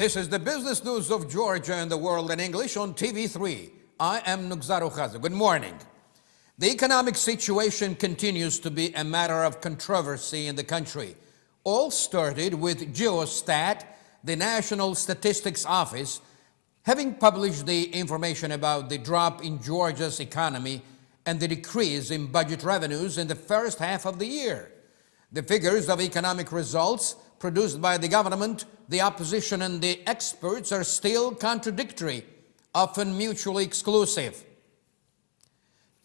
This is the business news of Georgia and the world in English on TV3. I am Nugzaru Khaza. Good morning. The economic situation continues to be a matter of controversy in the country. All started with Geostat, the National Statistics Office, having published the information about the drop in Georgia's economy and the decrease in budget revenues in the first half of the year. The figures of economic results produced by the government, the opposition, and the experts are still contradictory, often mutually exclusive.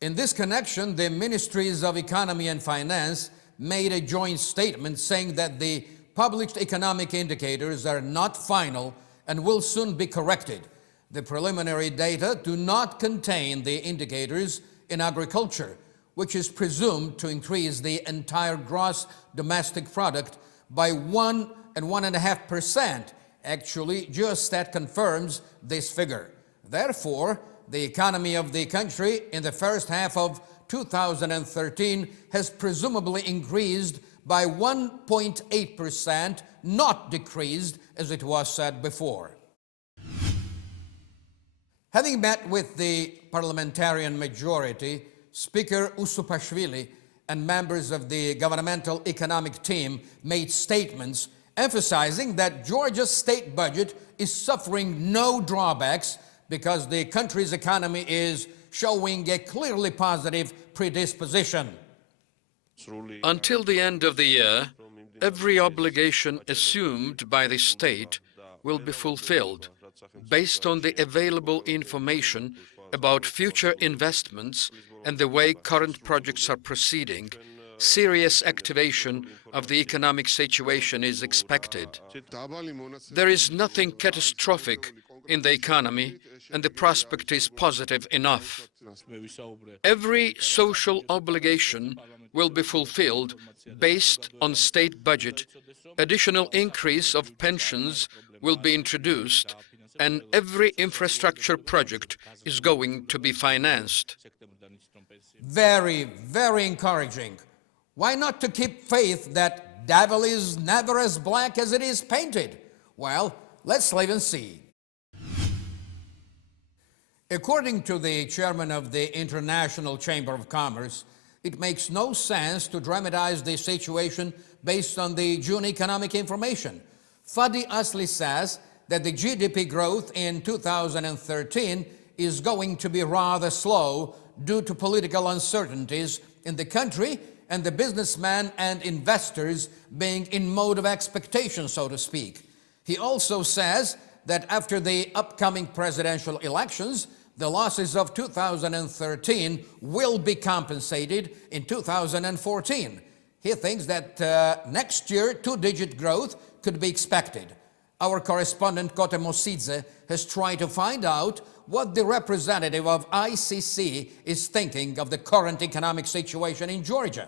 In this connection, the Ministries of Economy and Finance made a joint statement saying that the published economic indicators are not final and will soon be corrected. The preliminary data do not contain the indicators in agriculture, which is presumed to increase the entire gross domestic product by 1 and 1.5%. Actually, Geostat confirms this figure. Therefore, the economy of the country in the first half of 2013 has presumably increased by 1.8%, not decreased as it was said before. Having met with the parliamentarian majority, Speaker Usupashvili and members of the governmental economic team made statements emphasizing that Georgia's state budget is suffering no drawbacks because the country's economy is showing a clearly positive predisposition. Until the end of the year, every obligation assumed by the state will be fulfilled based on the available information about future investments and the way current projects are proceeding. Serious activation of the economic situation is expected. There is nothing catastrophic in the economy, and the prospect is positive enough. Every social obligation will be fulfilled based on state budget. Additional increase of pensions will be introduced, and every infrastructure project is going to be financed. Very, very encouraging. Why not to keep faith that devil is never as black as it is painted? Well, let's live and see. According to the chairman of the International Chamber of Commerce, it makes no sense to dramatize the situation based on the June economic information. Fadi Asli says that the GDP growth in 2013 is going to be rather slow due to political uncertainties in the country and the businessmen and investors being in mode of expectation, so to speak. He also says that after the upcoming presidential elections, the losses of 2013 will be compensated in 2014. He thinks that next year, two-digit growth could be expected. Our correspondent Kote Mosidze has tried to find out what the representative of ICC is thinking of the current economic situation in Georgia.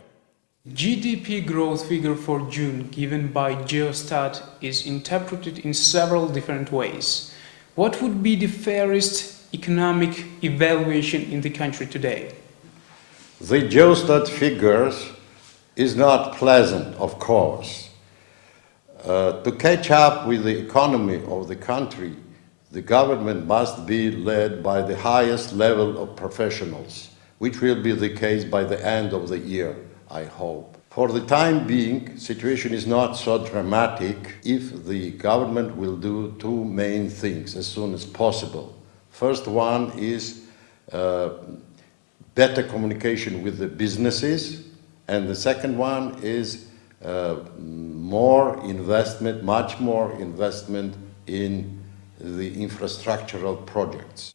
GDP growth figure for June given by Geostat is interpreted in several different ways. What would be the fairest economic evaluation in the country today? The Geostat figures is not pleasant, of course. To catch up with the economy of the country, the government must be led by the highest level of professionals, which will be the case by the end of the year, I hope. For the time being, situation is not so dramatic if the government will do two main things as soon as possible. First one is better communication with the businesses, and the second one is more investment, much more investment in the infrastructural projects.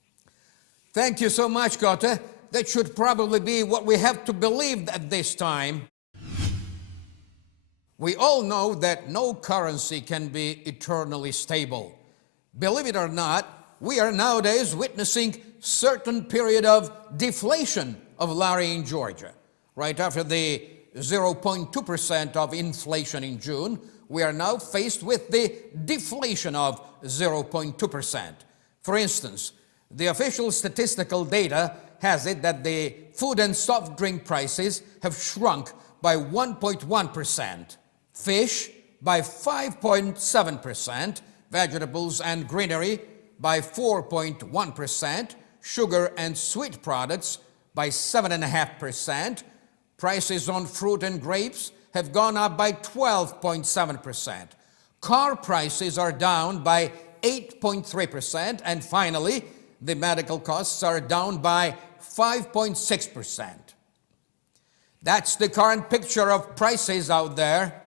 Thank you so much, Kote. That should probably be what we have to believe at this time. We all know that no currency can be eternally stable. Believe it or not, we are nowadays witnessing certain period of deflation of lari in Georgia. Right after the 0.2% of inflation in June, we are now faced with the deflation of 0.2%. For instance, the official statistical data has it that the food and soft drink prices have shrunk by 1.1%, fish by 5.7%, vegetables and greenery by 4.1%, sugar and sweet products by 7.5%. Prices on fruit and grapes have gone up by 12.7%. Car prices are down by 8.3%. And finally, the medical costs are down by 5.6%. That's the current picture of prices out there.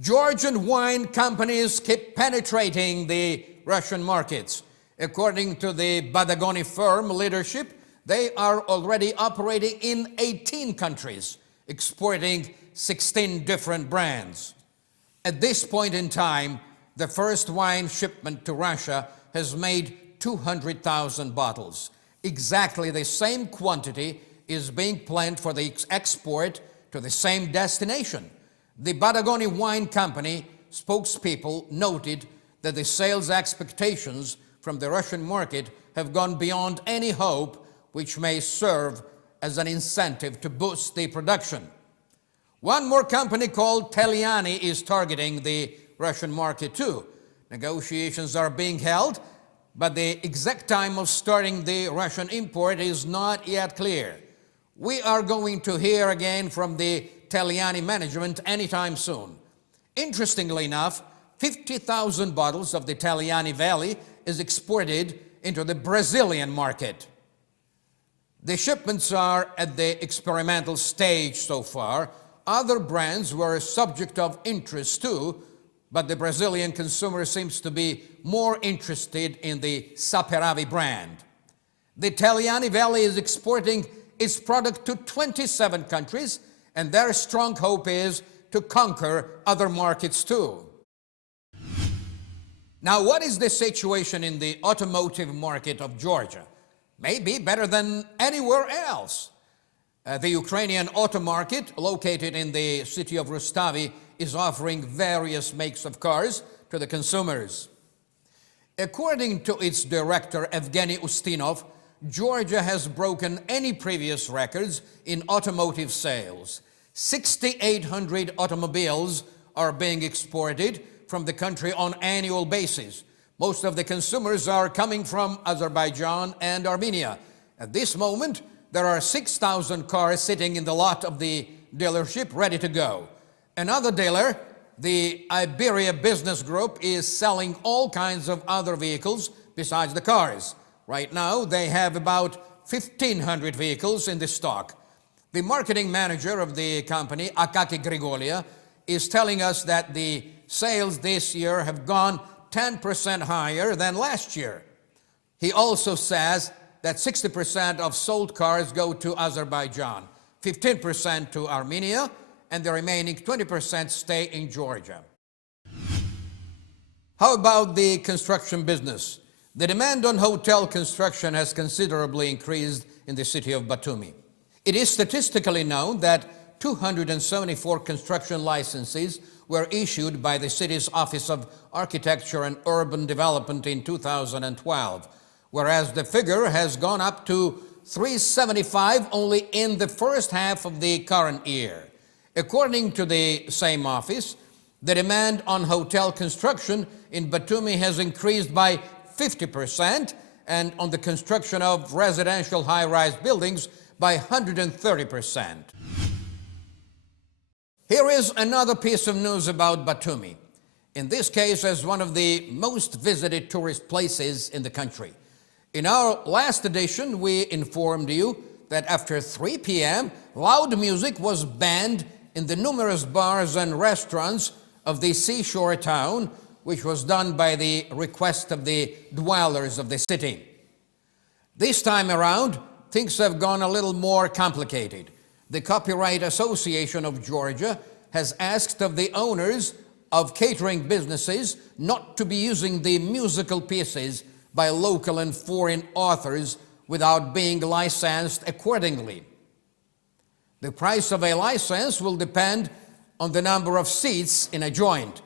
Georgian wine companies keep penetrating the Russian markets. According to the Badagoni firm leadership, they are already operating in 18 countries, exporting 16 different brands. At this point in time, the first wine shipment to Russia has made 200,000 bottles. Exactly the same quantity is being planned for the export to the same destination. The Badagoni Wine Company spokespeople noted that the sales expectations from the Russian market have gone beyond any hope, which may serve as an incentive to boost the production. One more company called Teliani is targeting the Russian market too. Negotiations are being held, but the exact time of starting the Russian import is not yet clear. We are going to hear again from the Teliani management anytime soon. Interestingly enough, 50,000 bottles of the Teliani Valley is exported into the Brazilian market. The shipments are at the experimental stage so far. Other brands were a subject of interest too, but the Brazilian consumer seems to be more interested in the Saperavi brand. The Teliani Valley is exporting its product to 27 countries, and their strong hope is to conquer other markets too. Now, what is the situation in the automotive market of Georgia? Maybe better than anywhere else. The Ukrainian auto market, located in the city of Rustavi, is offering various makes of cars to the consumers. According to its director, Evgeny Ustinov, Georgia has broken any previous records in automotive sales. 6,800 automobiles are being exported from the country on an annual basis. Most of the consumers are coming from Azerbaijan and Armenia. At this moment, there are 6,000 cars sitting in the lot of the dealership ready to go. Another dealer, the Iberia Business Group, is selling all kinds of other vehicles besides the cars. Right now, they have about 1,500 vehicles in the stock. The marketing manager of the company, Akaki Grigolia, is telling us that the sales this year have gone 10% higher than last year. He also says that 60% of sold cars go to Azerbaijan, 15% to Armenia, and the remaining 20% stay in Georgia. How about the construction business? The demand on hotel construction has considerably increased in the city of Batumi. It is statistically known that 274 construction licenses were issued by the city's Office of Architecture and Urban Development in 2012, whereas the figure has gone up to 375 only in the first half of the current year. According to the same office, the demand on hotel construction in Batumi has increased by 50%, and on the construction of residential high-rise buildings by 130%. Here is another piece of news about Batumi, in this case as one of the most visited tourist places in the country. In our last edition, we informed you that after 3 p.m., loud music was banned in the numerous bars and restaurants of the seashore town, which was done by the request of the dwellers of the city. This time around, things have gone a little more complicated. The Copyright Association of Georgia has asked of the owners of catering businesses not to be using the musical pieces by local and foreign authors without being licensed accordingly. The price of a license will depend on the number of seats in a joint.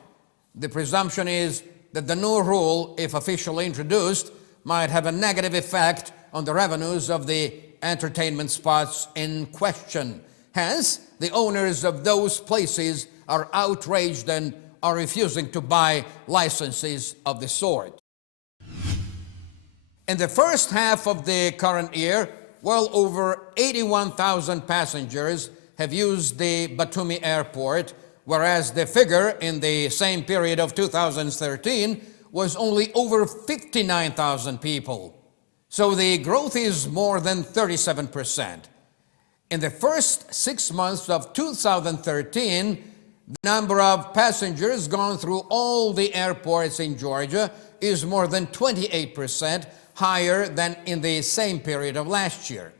The presumption is that the new rule, if officially introduced, might have a negative effect on the revenues of the entertainment spots in question. Hence, the owners of those places are outraged and are refusing to buy licenses of the sort. In the first half of the current year, well over 81,000 passengers have used the Batumi airport, whereas the figure in the same period of 2013 was only over 59,000 people. So the growth is more than 37%. In the first 6 months of 2013, the number of passengers gone through all the airports in Georgia is more than 28% higher than in the same period of last year.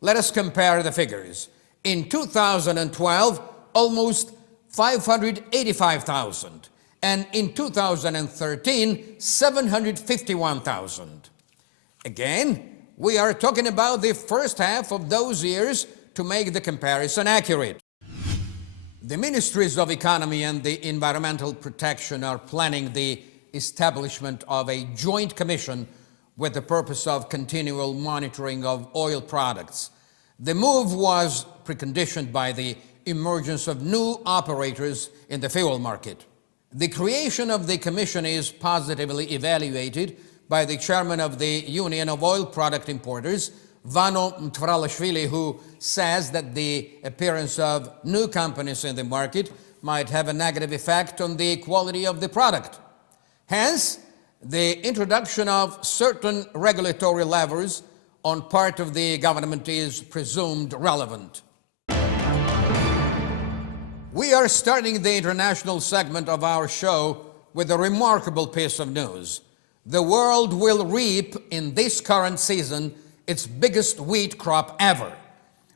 Let us compare the figures. In 2012, almost 585,000, and in 2013, 751,000. Again, we are talking about the first half of those years to make the comparison accurate. The Ministries of Economy and the Environmental Protection are planning the establishment of a joint commission with the purpose of continual monitoring of oil products. The move was preconditioned by the emergence of new operators in the fuel market. The creation of the commission is positively evaluated by the chairman of the Union of Oil Product Importers, Vano Mtvralashvili, who says that the appearance of new companies in the market might have a negative effect on the quality of the product. Hence, the introduction of certain regulatory levers on part of the government is presumed relevant. We are starting the international segment of our show with a remarkable piece of news. The world will reap in this current season its biggest wheat crop ever.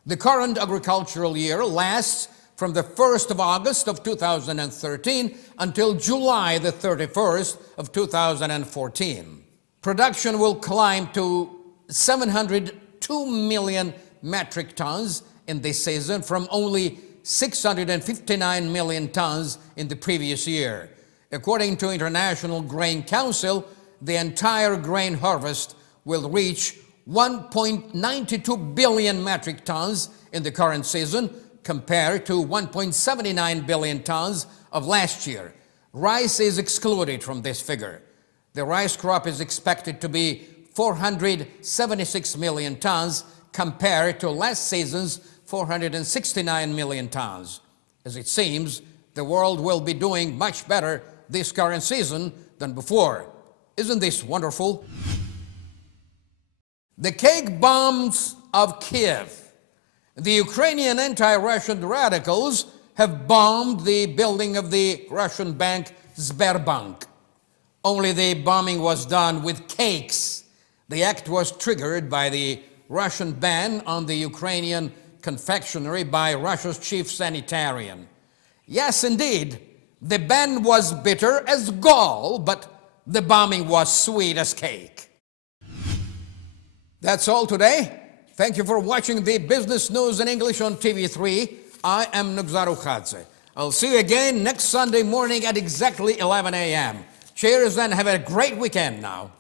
The current agricultural year lasts from the 1st of August of 2013 until July the 31st of 2014. Production will climb to 702 million metric tons in this season from only 659 million tons in the previous year. According to International Grain Council, the entire grain harvest will reach 1.92 billion metric tons in the current season compared to 1.79 billion tons of last year. Rice is excluded from this figure. The rice crop is expected to be 476 million tons compared to last season's 469 million tons. As it seems, the world will be doing much better this current season than before. Isn't this wonderful? The cake bombs of Kiev. The Ukrainian anti-Russian radicals have bombed the building of the Russian bank Sberbank. Only the bombing was done with cakes. The act was triggered by the Russian ban on the Ukrainian confectionery by Russia's chief sanitarian. Yes, indeed, the ban was bitter as gall, but the bombing was sweet as cake. That's all today. Thank you for watching the business news in English on TV3. I am Nugzarukhadze. I'll see you again next Sunday morning at exactly 11 a.m. Cheers and have a great weekend now.